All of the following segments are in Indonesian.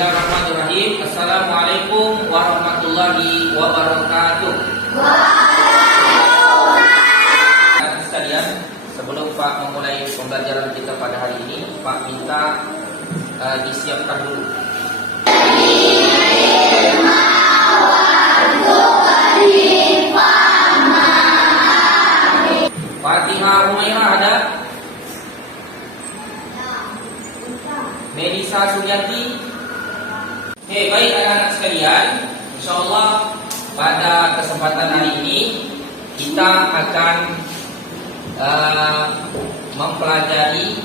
Bismillahirrahmanirrahim. Assalamualaikum warahmatullahi wabarakatuh. Sekalian, sebelum Pak memulai pembelajaran kita pada hari ini, Pak minta disiapkan dulu. Fatihah Humairah ada? Melisa Suryati. Oke, baik anak-anak sekalian, insyaallah pada kesempatan hari ini kita akan mempelajari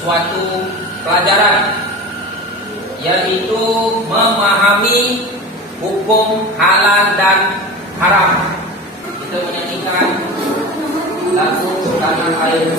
suatu pelajaran, yaitu memahami hukum halal dan haram. Kita menyanyikan lagu Tanah Air.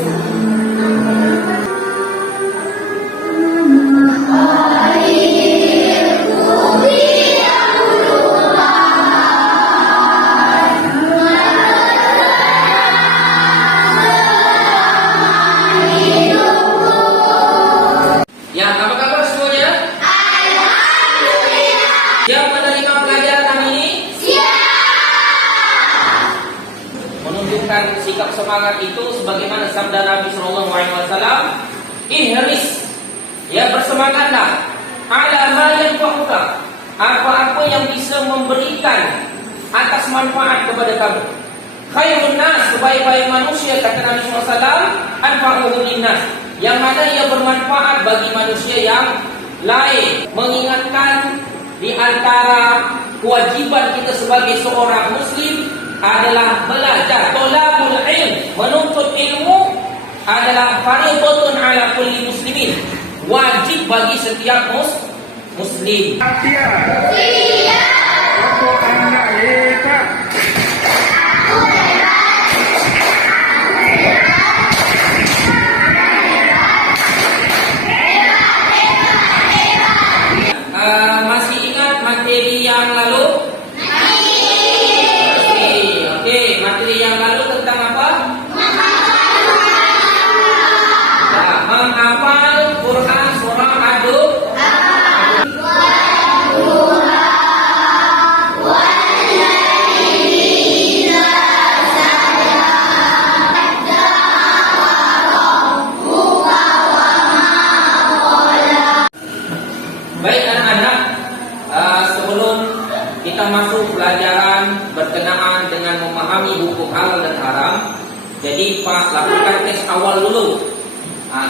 Sikap semangat itu sebagaimana sabda Nabi Sallallahu Alaihi Wasallam, ihris, ya bersemangatlah, ala ma yanfa'uka, apa-apa yang bisa memberikan atas manfaat kepada kamu. Khairun nas, sebaik-baik manusia, kata Nabi Sallallahu Alaihi Wasallam, anfa'uhum linnas, yang mana ia bermanfaat bagi manusia yang lain. Mengingatkan di antara kewajiban kita sebagai seorang muslim adalah belajar. Tolabul ilm, menuntut ilmu adalah fardhun ala kulli muslimin, wajib bagi setiap muslim. Masih ingat materi yang lalu? Materi yang lalu tentang apa? Menghafal Quran surah Ad-Duha. Baik anak-anak, sebelum kita masuk pelajaran berkenaan dengan memahami hukum halal dan haram, jadi Pak lakukan tes awal dulu.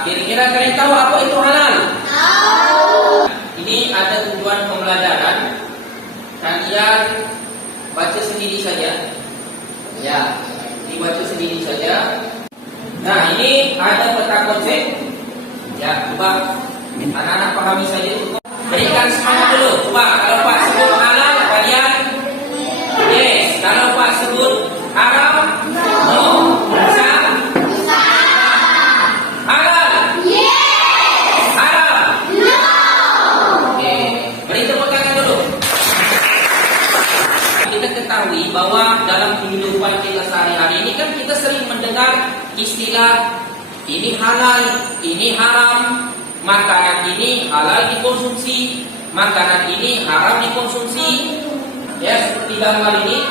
Kira-kira kalian tahu apa itu halal? Tahu. Ini ada tujuan pembelajaran. Kalian baca sendiri saja. Ya, dibaca sendiri saja. Nah, ini ada peta konsep. Ya, coba anak-anak pahami saja. Berikan semangat dulu. Coba kalau Pak sebut halal, kalian yes. Kalau Pak sebut haram, no. Bisa? Halal? Yes. Haram? No. Oke, beri tepuk tangan dulu. Kita ketahui bahwa dalam kehidupan kita sehari-hari ini kan kita sering mendengar istilah ini halal, ini haram. Makanan ini halal dikonsumsi, makanan ini haram dikonsumsi. Ya, seperti dalam hal ini,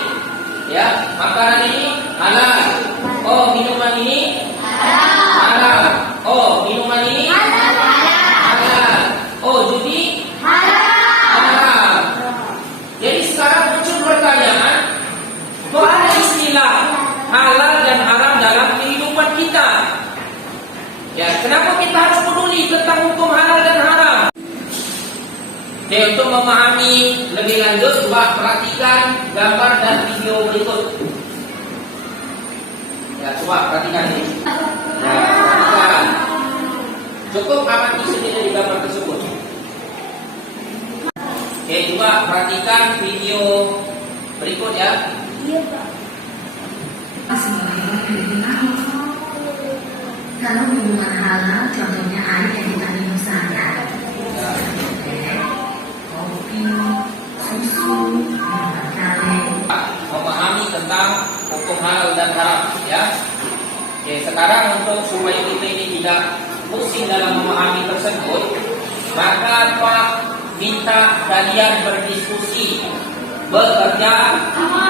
ya, makanan ini halal. Oh, minuman ini halal. Oh, minuman ini halal. Oh, judi halal. Jadi sekarang muncul pertanyaan, kok ada istilah halal dan haram dalam kehidupan kita? Ya, kenapa kita harus peduli tentang hukum halal dan haram? Oke, untuk memahami lebih lanjut, coba perhatikan gambar dan video berikut. Ya, coba perhatikan ini. Ya, perhatikan. Cukup amati sendiri di gambar tersebut. Oke, coba perhatikan video berikut ya. Iya, Pak. Kalau minuman halal, contohnya air yang kita minum sehari-hari, kopi, susu, minuman kaleng. Memahami tentang hukum halal dan haram, ya. Oke, sekarang untuk supaya kita ini tidak pusing dalam memahami tersebut, maka Pak minta kalian berdiskusi, bekerja sama.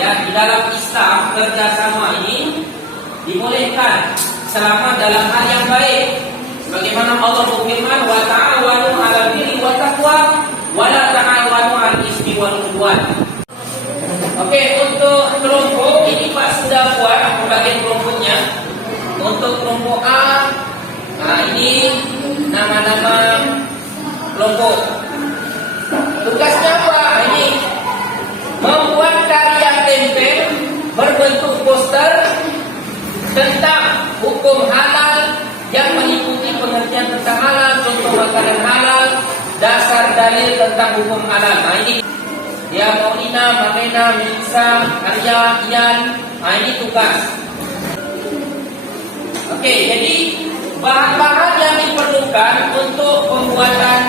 Ya, di dalam Islam kerjasama ini dibolehkan selama dalam hal yang baik. Sebagaimana Allah berfirman, wa ta'awanu 'alal birri wat taqwa wa la ta'awanu 'alal ismi wal 'udwan. Oke, untuk kelompok ini Pak sudah buat pembagian kelompoknya. Untuk kelompok A, nah ini nama-nama kelompok. Tugasnya apa? Ini membuat karya tempel berbentuk poster tentang hukum halal yang mengikuti pengertian tentang halal, contoh makanan halal, dasar dalil tentang hukum halal. Nah ini ya, Maulina, Mamena, Melisa, Arya, Ian. Nah ini tugas. Oke, jadi bahan-bahan yang diperlukan untuk pembuatan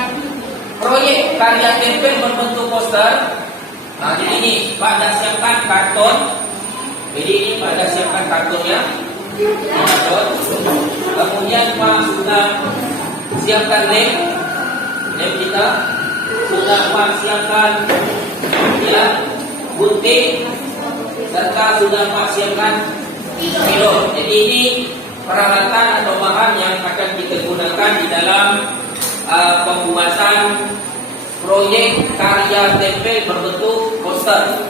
proyek karya tempel berbentuk poster. Nah, jadi ini Pak dah siapkan karton. Jadi ini Pak dah siapkan kartonnya. Karton. Kemudian Pak sudah siapkan lem kita. Sudah Pak siapkan ya gunting, serta sudah Pak siapkan pilot. Jadi ini peralatan atau bahan yang akan kita gunakan di dalam pembuatan proyek karya tempel berbentuk poster.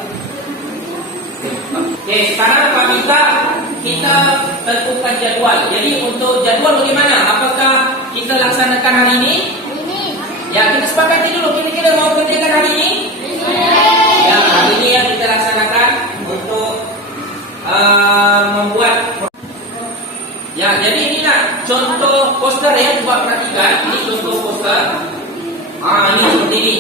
Oke, sekarang Pak minta kita tentukan jadwal. Jadi untuk jadwal bagaimana? Apakah kita laksanakan hari ini? Ya, kita sepakati dulu kira-kira mau kerjakan hari ini? Ya, hari ini yang kita laksanakan untuk membuat. Ya, jadi inilah contoh poster ya, coba perhatikan. Ini contoh poster. Ini seperti ini.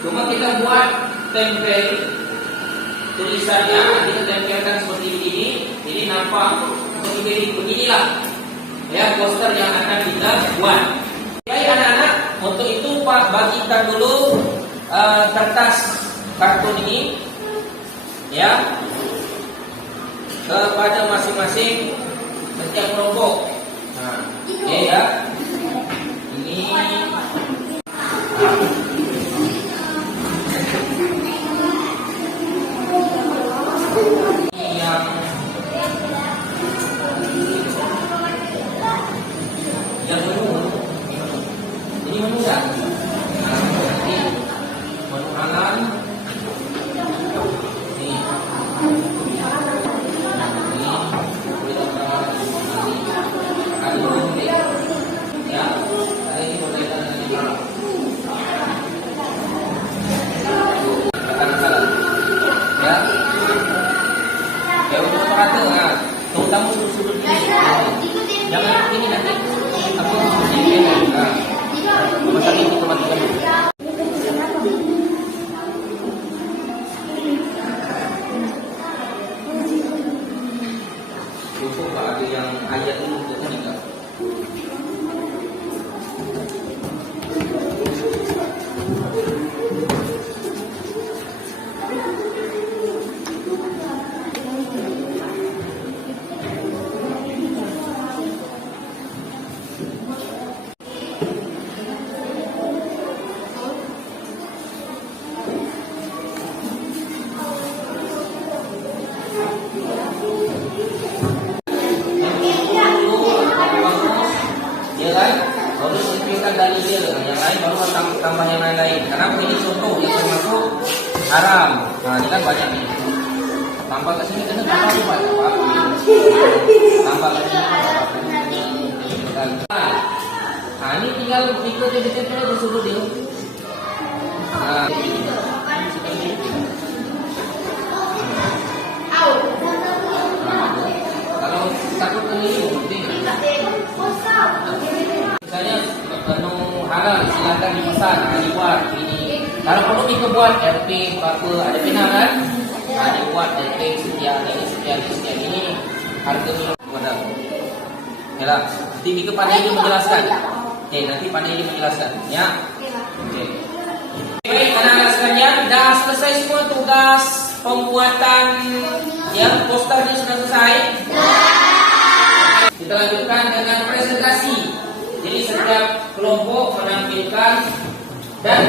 Cuma kita buat tempel tulisannya, kita tempelkan seperti ini. Jadi nampak seperti beginilah ya poster yang akan kita buat. Baik anak-anak, untuk itu Pak bagikan dulu kertas karton ini ya kepada masing-masing setiap kelompok. Nah, oke ya. Ini yang menu. Ini menu kan? Ini menu halal. Ini. Ya, hari ini mulai dari malam. Ya, ya untuk perhatian, nah, terutama sudut-sudut ini. Jangan ini nanti aku ini nah, masak itu teman-teman. Cukup Pak, ada yang ayat ini untuk meninggal. Baru sebutkan dalil, yang lain baru tambah yang lain-lain. Karena ini contoh yang termasuk haram. Nah ini kan banyak nih. Tambah ke sini kena tambah apa? Tambah ke sini. Nah ini tinggal ikut di sini disuruh dia. Nah, kalau takut ini penting. Misalnya menu halal silakan dipesan, dibuat ini. Kalau perlu kita buat RP apa ada pena kan? Dibuat RP sekian ini harga minum modal. Yalah, nanti Mika pandai ini menjelaskan. Oke, nanti pandai ini menjelaskan ya. Oke. Baik, anak-anak sekalian, dah selesai semua tugas pembuatan yang poster ini sudah selesai. Kita lanjutkan dengan presentasi. Jadi Jadi setiap kelompok menampilkan dan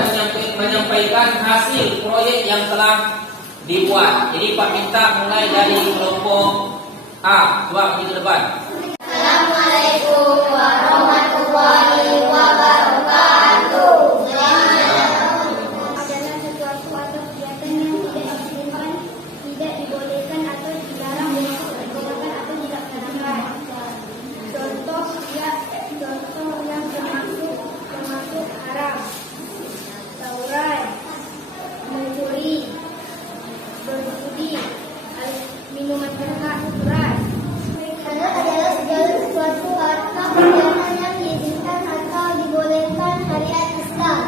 menyampaikan hasil proyek yang telah dibuat. Jadi Pak minta mulai dari kelompok A. Coba pergi ke depan. Assalamualaikum warahmatullahi wabarakatuh. Adalah sesuatu atau kegiatan yang tidak diizinkan, tidak dibolehkan atau dilarang, diperbolehkan atau tidak dilarang. Contoh yang termasuk haram: tawuran, mencuri, berjudi, minuman keras. Karena adalah segala sesuatu atau kegiatan yang diizinkan atau dibolehkan syariat Islam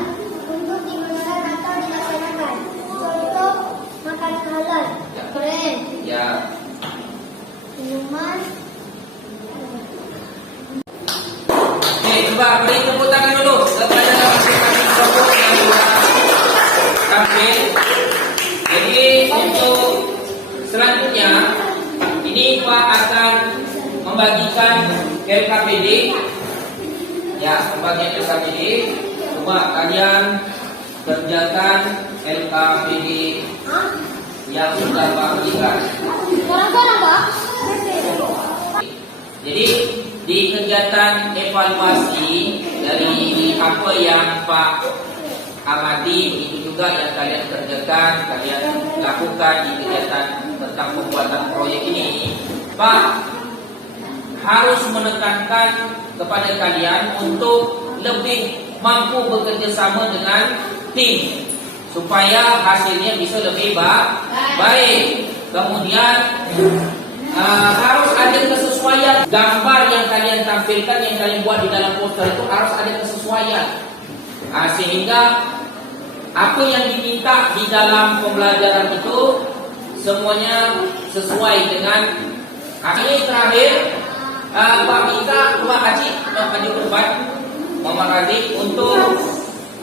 untuk digunakan atau dilaksanakan. Contoh makanan halal, keren, Ya. minuman. Oke, coba beri tepuk tangan dulu kepada masing-masing kelompok yang sudah tampil. Jadi untuk selanjutnya ini Pak akan membagikan LKPD. Ya, pembagian LKPD. Coba kalian kerjakan LKPD yang sudah Pak berikan. Sekarang Pak. Jadi di kegiatan evaluasi dari apa yang Pak amati, begitu juga yang kalian kerjakan, kalian lakukan di kegiatan tentang pembuatan proyek ini, Pak harus menekankan kepada kalian untuk lebih mampu bekerja sama dengan tim supaya hasilnya bisa lebih baik. Kemudian harus ada kesesuaian gambar yang kalian tampilkan, yang kalian buat di dalam poster itu harus ada kesesuaian, sehingga apa yang diminta di dalam pembelajaran itu semuanya sesuai dengan. Ini terakhir Pak minta Pak Haji Urban Muhammad Razik untuk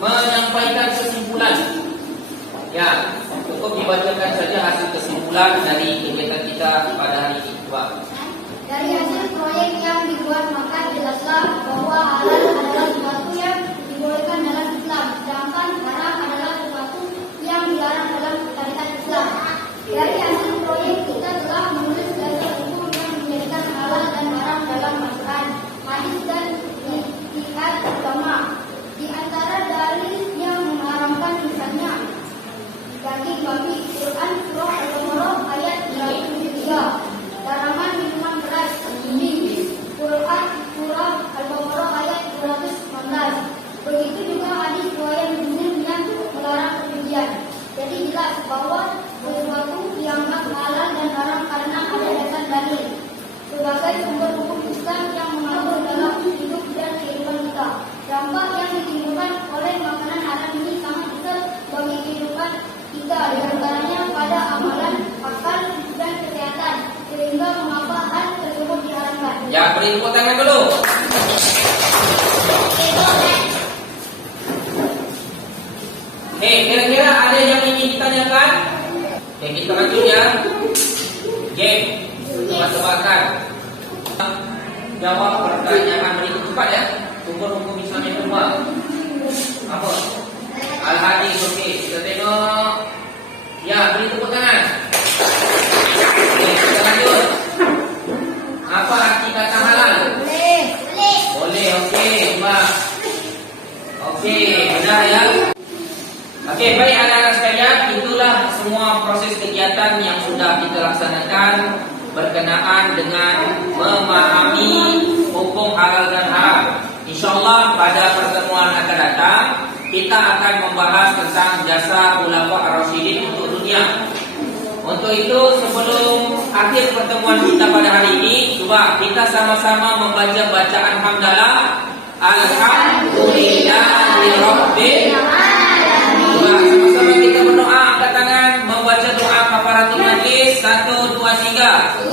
menyampaikan kesimpulan. Ya, cukup dibacakan saja hasil kesimpulan dari kegiatan kita pada hari ini, Pak. Dari hasil proyek yang dibuat maka jelaslah bahwa halal adalah sesuatu yang dibolehkan dalam Islam, sedangkan haram adalah sesuatu yang dilarang dalam syariat Islam. Dari hasil proyek kita telah menulis dasar hukum yang menjadikan halal dan haram dalam Al-Quran, hadis dan ijtihad ulama. Di antara dalil yang mengharamkan misalnya daging babi, Quran surah Al-Baqarah ayat 33, larangan minuman keras, Quran surah Al-Baqarah ayat 219. Begitu juga hadis riwayat Muslim yang melarang perjudian. Jadi jelas bahwa sesuatu dianggap halal dan haram karena ada dasar dalil sebagai sumber hukum Islam yang mengatur dalam hidup dan kehidupan kita. Dampak yang ditimbulkan oleh makanan haram ini sangat besar bagi kehidupan kita, diantaranya pada amalan, akal, dan kesehatan, sehingga mengapa hal tersebut diharamkan. Ya, beri tepuk tangan dulu. Kira-kira ada yang ingin ditanyakan? Kita lanjut ya. Game, tebak-tebakan. Jawab pertanyaan berikut cepat ya. Sumber hukum Islam yang kedua apa? Al-Hadis. Oke, kita tengok. Ya, beri tepuk tangan. Oke, kita lanjut. Apa arti kata halal? Boleh, oke, Mbak. Oke, benar ya. Oke, baik anak-anak sekalian, itulah semua proses kegiatan yang sudah kita laksanakan berkenaan dengan memahami hukum halal dan haram. InsyaAllah pada pertemuan akan datang kita akan membahas tentang jasa ulama ar-rasyidin untuk dunia. Untuk itu sebelum akhir pertemuan kita pada hari ini, coba kita sama-sama membaca bacaan hamdalah. Alhamdulillahirabbil alamin. Sama-sama kita berdoa, angkat tangan, membaca doa kafaratul majlis 1, 2, 3.